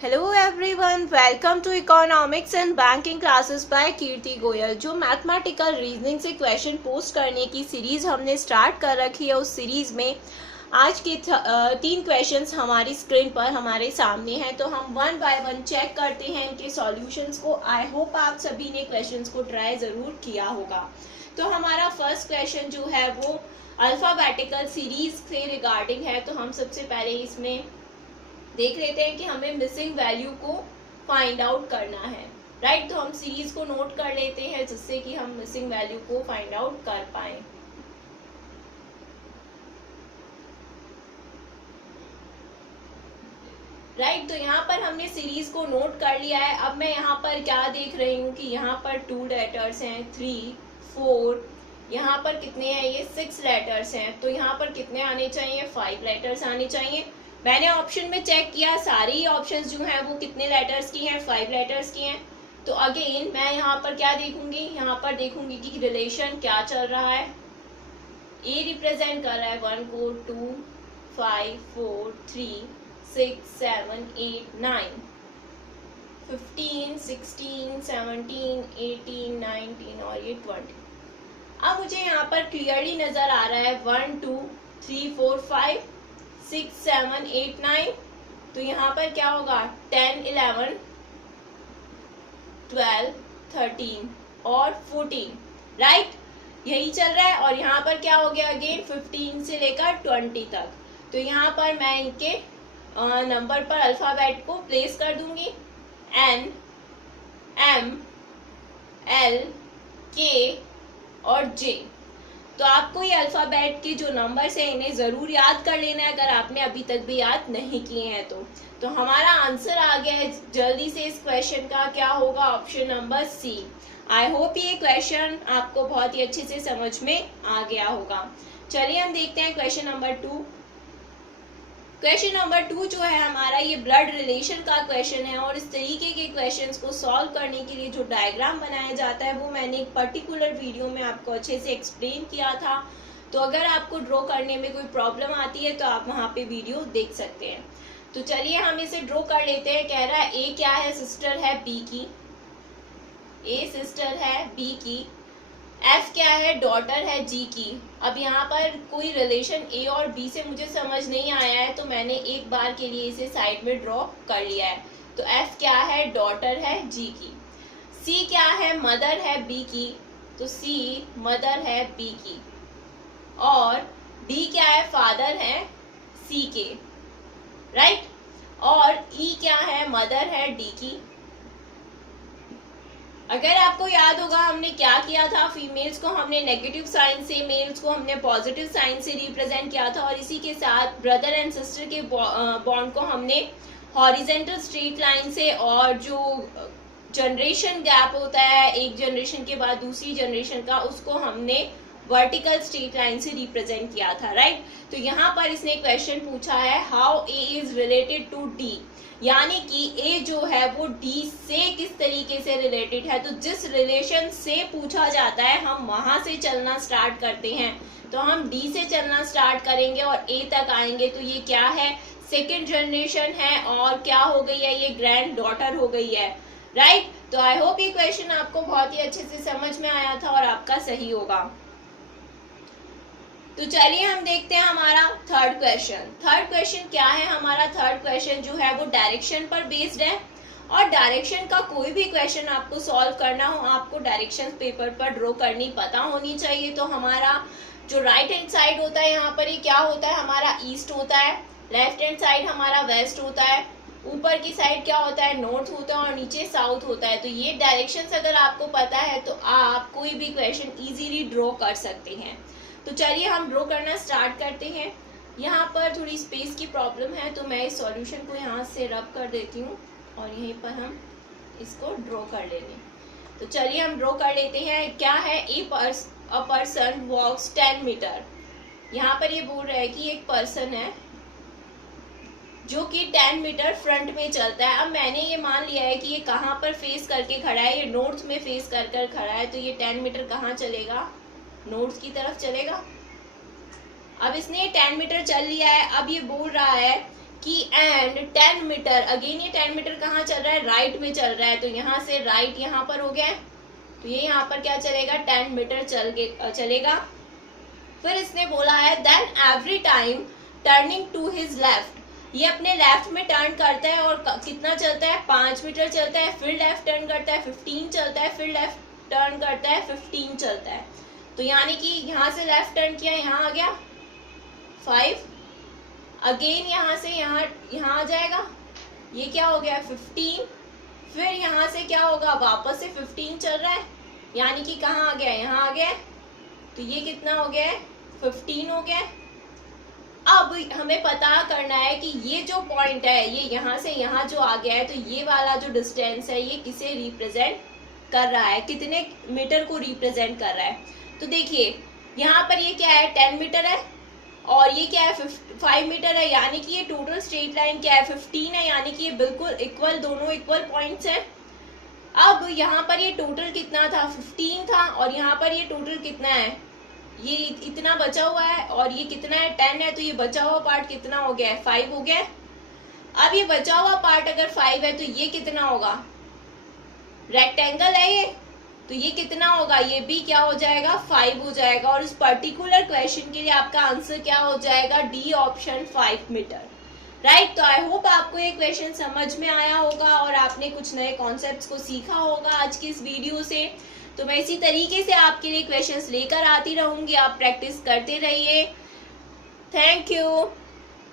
Hello everyone, welcome to economics and banking classes by Kirti Goyal. जो mathematical reasoning से question post करने की series हमने स्टार्ट कर रखी है, उस सीरीज़ में आज के 3 क्वेश्चंस हमारी स्क्रीन पर हमारे सामने हैं। तो हम वन बाय वन चेक करते हैं इनके सॉल्यूशंस को। आई होप आप सभी ने क्वेश्चंस को ट्राई ज़रूर किया होगा। तो हमारा फर्स्ट क्वेश्चन जो है वो अल्फ़ाबेटिकल सीरीज़ से रिगार्डिंग है। तो हम सबसे पहले इसमें देख लेते हैं कि हमें मिसिंग वैल्यू को फाइंड आउट करना है। राइट, तो हम सीरीज को नोट कर लेते हैं जिससे कि हम मिसिंग वैल्यू को फाइंड आउट कर पाए। राइट, तो यहाँ पर हमने सीरीज को नोट कर लिया है। अब मैं यहाँ पर क्या देख रही हूँ कि यहाँ पर 2 लेटर्स हैं, 3, 4, यहाँ पर कितने हैं, ये 6 लेटर्स हैं। तो यहाँ पर कितने आने चाहिए, 5 लेटर्स आने चाहिए। मैंने ऑप्शन में चेक किया, सारी ही ऑप्शंस जो हैं वो कितने लेटर्स की हैं, 5 लेटर्स की हैं। तो अगेन मैं यहाँ पर क्या देखूंगी, यहाँ पर देखूंगी कि रिलेशन क्या चल रहा है। ए रिप्रेजेंट कर रहा है 1 को, 2, 5, 4, 3, 6, 7, 8, 9, 15, 16, 17, 18, 19 और ये 20। अब मुझे यहाँ पर क्लियरली नजर आ रहा है 1, 2, 3, 4, 5, 6, 7, 8, 9। तो यहाँ पर क्या होगा, 10, 11, 12, 13 और 14। राइट, यही चल रहा है। और यहाँ पर क्या हो गया, अगेन 15 से लेकर 20 तक। तो यहाँ पर मैं इनके नंबर पर अल्फाबेट को प्लेस कर दूंगी, N, M, L, K और J। तो आपको ये अल्फ़ाबेट के जो नंबर्स हैं इन्हें ज़रूर याद कर लेना है, अगर आपने अभी तक भी याद नहीं किए हैं तो हमारा आंसर आ गया है जल्दी से इस क्वेश्चन का, क्या होगा, option number C. I hope ये क्वेश्चन आपको बहुत ही अच्छे से समझ में आ गया होगा। चलिए हम देखते हैं क्वेश्चन नंबर 2। क्वेश्चन नंबर 2 जो है हमारा, ये ब्लड रिलेशन का क्वेश्चन है। और इस तरीके के क्वेश्चंस को सॉल्व करने के लिए जो डायग्राम बनाया जाता है वो मैंने एक पर्टिकुलर वीडियो में आपको अच्छे से एक्सप्लेन किया था। तो अगर आपको ड्रॉ करने में कोई प्रॉब्लम आती है तो आप वहाँ पे वीडियो देख सकते हैं। तो चलिए हम इसे ड्रॉ कर लेते हैं। कह रहा है ए क्या है, सिस्टर है बी की, ए सिस्टर है बी की। एफ क्या है, डॉटर है जी की। अब यहाँ पर कोई रिलेशन ए और बी से मुझे समझ नहीं आया है, तो मैंने एक बार के लिए इसे साइड में ड्रॉ कर लिया है। तो एफ क्या है, डॉटर है जी की। सी क्या है, मदर है बी की, तो सी मदर है बी की। और डी क्या है, फादर है सी के। राइट, और ई क्या है, मदर है डी की। अगर आपको याद होगा हमने क्या किया था, फीमेल्स को हमने नेगेटिव साइन से, मेल्स को हमने पॉजिटिव साइन से रिप्रेजेंट किया था। और इसी के साथ ब्रदर एंड सिस्टर के बॉन्ड को हमने हॉरिजेंटल स्ट्रेट लाइन से, और जो जनरेशन गैप होता है एक जनरेशन के बाद दूसरी जनरेशन का, उसको हमने वर्टिकल स्ट्रेट लाइन से रिप्रेजेंट किया था। राइट, तो यहाँ पर इसने क्वेश्चन पूछा है how A is related to D, यानी कि ए जो है वो डी से किस तरीके से रिलेटेड है। तो जिस रिलेशन से पूछा जाता है हम वहां से चलना स्टार्ट करते हैं। तो हम डी से चलना स्टार्ट करेंगे और ए तक आएंगे। तो ये क्या है, सेकेंड जनरेशन है, और क्या हो गई है, ये ग्रैंड डॉटर हो गई है। राइट, तो आई होप ये क्वेश्चन आपको बहुत ही अच्छे से समझ में आया था और आपका सही होगा। तो चलिए हम देखते हैं हमारा थर्ड क्वेश्चन। थर्ड क्वेश्चन क्या है हमारा, थर्ड क्वेश्चन जो है वो डायरेक्शन पर बेस्ड है। और डायरेक्शन का कोई भी क्वेश्चन आपको सॉल्व करना हो, आपको डायरेक्शन पेपर पर ड्रॉ करनी पता होनी चाहिए। तो हमारा जो राइट हैंड साइड होता है यहाँ पर ये क्या होता है, हमारा ईस्ट होता है। लेफ्ट हैंड साइड हमारा वेस्ट होता है। ऊपर की साइड क्या होता है, नॉर्थ होता है, और नीचे साउथ होता है। तो ये डायरेक्शंस अगर आपको पता है तो आप कोई भी क्वेश्चन इजीली ड्रॉ कर सकते हैं। तो चलिए हम ड्रॉ करना स्टार्ट करते हैं। यहाँ पर थोड़ी स्पेस की प्रॉब्लम है, तो मैं इस सॉल्यूशन को यहाँ से रब कर देती हूँ और यहीं पर हम इसको ड्रॉ कर लेंगे। तो चलिए हम ड्रॉ कर लेते हैं। क्या है, अ पर्सन वॉक्स 10 मीटर। यहाँ पर ये बोल रहा है कि एक पर्सन है जो कि 10 मीटर फ्रंट में चलता है। अब मैंने ये मान लिया है कि ये कहाँ पर फेस करके खड़ा है, ये नॉर्थ में फेस कर कर खड़ा है। तो ये 10 मीटर कहाँ चलेगा, नॉर्थ की तरफ चलेगा। अब इसने 10 मीटर चल लिया है। अब ये बोल रहा है कि एंड 10 मीटर, अगेन ये 10 मीटर कहाँ चल रहा है, राइट में चल रहा है, तो यहाँ से राइट यहाँ पर हो गया है, तो ये यहाँ पर क्या चलेगा, 10 मीटर चलेगा। फिर इसने बोला है then every time turning to his left, ये अपने लेफ्ट में टर्न करता है और कितना चलता है, 5 मीटर चलता है, फिर लेफ्ट टर्न करता है 15 चलता है, फिर लेफ्ट टर्न करता है 15 चलता है। तो यानी कि यहाँ से लेफ्ट टर्न किया, यहाँ आ गया 5, अगेन यहाँ से यहाँ आ जाएगा, ये क्या हो गया 15, फिर यहाँ से क्या होगा, वापस से 15 चल रहा है, यानी कि कहाँ आ गया, यहाँ आ गया, तो ये कितना हो गया है, 15 हो गया। अब हमें पता करना है कि ये जो पॉइंट है, ये यहाँ से यहाँ जो आ गया है, तो ये वाला जो डिस्टेंस है ये किसे रिप्रेजेंट कर रहा है, कितने मीटर को रिप्रेजेंट कर रहा है। तो देखिए यहाँ पर ये क्या है, 10 मीटर है, और ये क्या है 5 मीटर है, यानी कि ये टोटल स्ट्रेट लाइन क्या है, 15 है, यानी कि ये बिल्कुल इक्वल, दोनों इक्वल पॉइंट्स हैं। अब यहाँ पर ये टोटल कितना था, 15 था, और यहाँ पर ये टोटल कितना है, ये इतना बचा हुआ है, और ये कितना है 10 है, तो ये बचा हुआ पार्ट कितना हो गया है, 5 हो गया है। अब ये बचा हुआ पार्ट अगर 5 है तो ये कितना होगा, रेक्टेंगल है ये, तो ये कितना होगा, ये भी क्या हो जाएगा, 5 हो जाएगा। और इस पर्टिकुलर क्वेश्चन के लिए आपका आंसर क्या हो जाएगा, डी ऑप्शन 5 मीटर, राइट। तो आई होप आपको ये क्वेश्चन समझ में आया होगा और आपने कुछ नए कॉन्सेप्ट्स को सीखा होगा आज की इस वीडियो से। तो मैं इसी तरीके से आपके लिए क्वेश्चंस लेकर आती रहूंगी, आप प्रैक्टिस करते रहिए। Thank you.